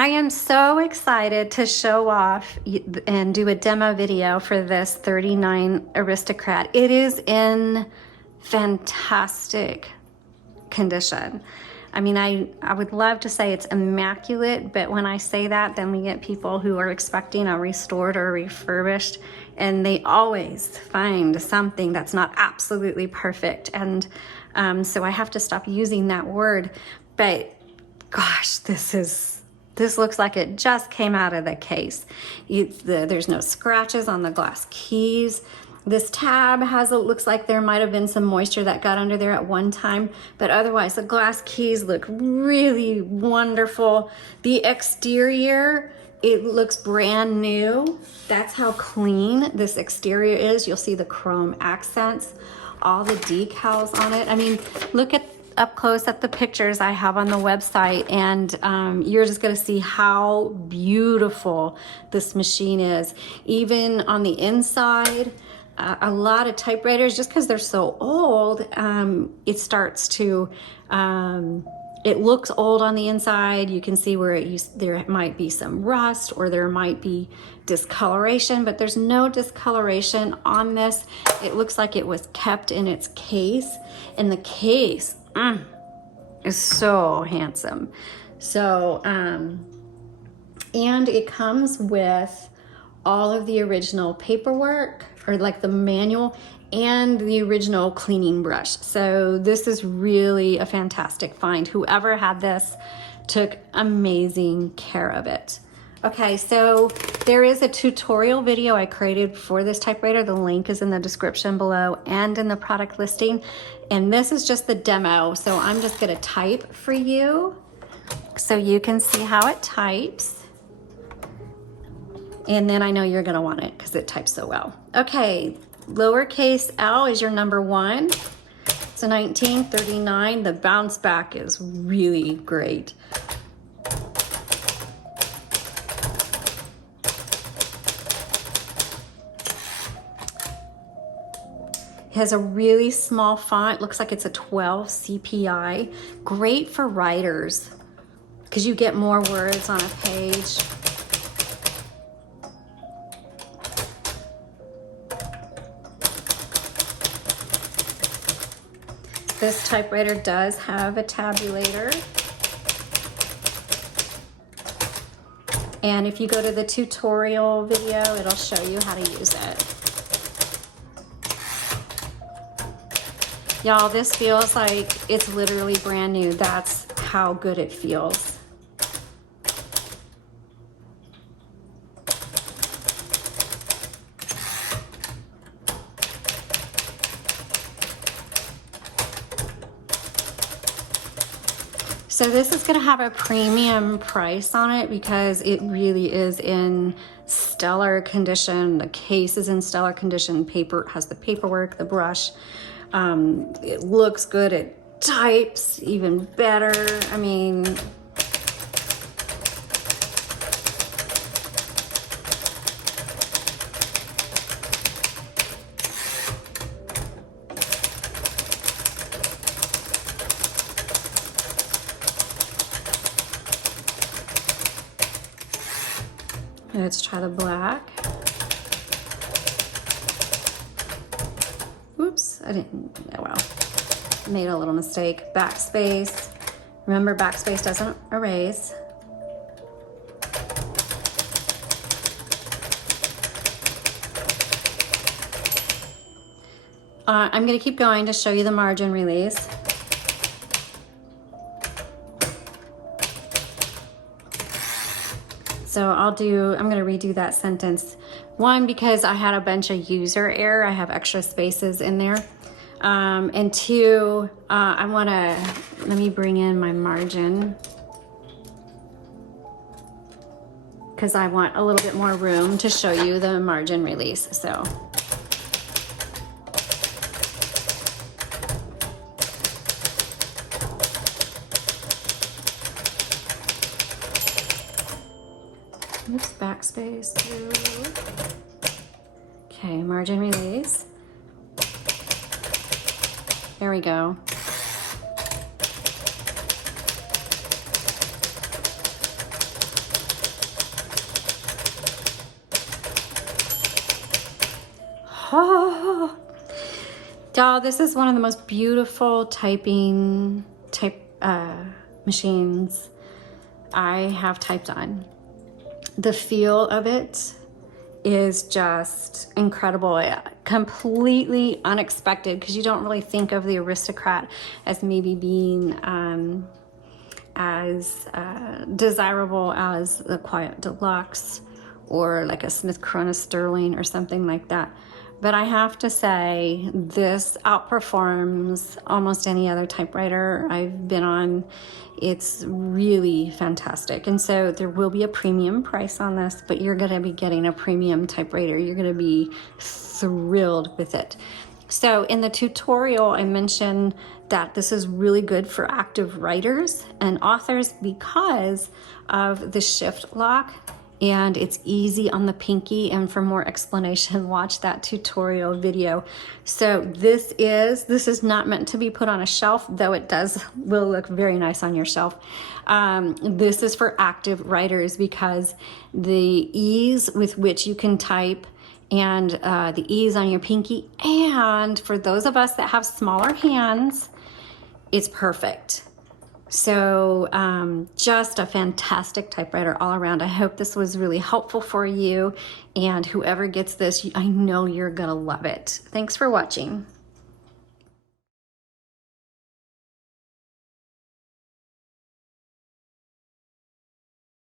I am so excited to show off and do a demo video for this 39 Aristocrat. It is in fantastic condition. I mean, I would love to say it's immaculate, but when I say that, then we get people who are expecting a restored or refurbished, and they always find something that's not absolutely perfect. And so I have to stop using that word. But gosh, this looks like it just came out of the case. There's no scratches on the glass keys. This tab looks like there might have been some moisture that got under there at one time, but otherwise the glass keys look really wonderful. The exterior, it looks brand new. That's how clean this exterior is. You'll see the chrome accents, all the decals on it. I mean, look up close at the pictures I have on the website, and you're just gonna see how beautiful this machine is. Even on the inside, a lot of typewriters, just because they're so old, it starts to, it looks old on the inside. You can see where there might be some rust or there might be discoloration, but there's no discoloration on this. It looks like it was kept in its case, and the case is so handsome. So, and it comes with all of the original paperwork, or like the manual, and the original cleaning brush. So this is really a fantastic find. Whoever had this took amazing care of it. Okay, so there is a tutorial video I created for this typewriter. The link is in the description below and in the product listing. And this is just the demo. So I'm just gonna type for you so you can see how it types. And then I know you're gonna want it because it types so well. Okay, lowercase L is your number 1. It's a 1939. The bounce back is really great. It has a really small font. Looks like it's a 12 CPI. Great for writers because you get more words on a page. This typewriter does have a tabulator. And if you go to the tutorial video, it'll show you how to use it. Y'all, this feels like it's literally brand new. That's how good it feels. So this is gonna have a premium price on it because it really is in stellar condition. The case is in stellar condition. Paper has the paperwork, the brush. It looks good. It types even better. I mean, let's try the black. Oops, I didn't, oh well. Made a little mistake. Backspace. Remember, backspace doesn't erase. I'm gonna keep going to show you the margin release. So I'm gonna redo that sentence. 1, because I had a bunch of user error. I have extra spaces in there. And 2, let me bring in my margin because I want a little bit more room to show you the margin release, so. Oops, backspace through. Okay, margin release. There we go. Y'all, this is one of the most beautiful type machines I have typed on. The feel of it is just incredible. Completely unexpected, because you don't really think of the Aristocrat as maybe being as desirable as the Quiet Deluxe or like a Smith Corona Sterling or something like that. But I have to say, this outperforms almost any other typewriter I've been on. It's really fantastic. And so there will be a premium price on this, but you're gonna be getting a premium typewriter. You're gonna be thrilled with it. So in the tutorial, I mentioned that this is really good for active writers and authors because of the shift lock, and it's easy on the pinky. And for more explanation, watch that tutorial video. So this is not meant to be put on a shelf, though it will look very nice on your shelf. This is for active writers because the ease with which you can type, and the ease on your pinky, and for those of us that have smaller hands, it's perfect. So just a fantastic typewriter all around. I hope this was really helpful for you, and whoever gets this, I know you're gonna love it. Thanks for watching.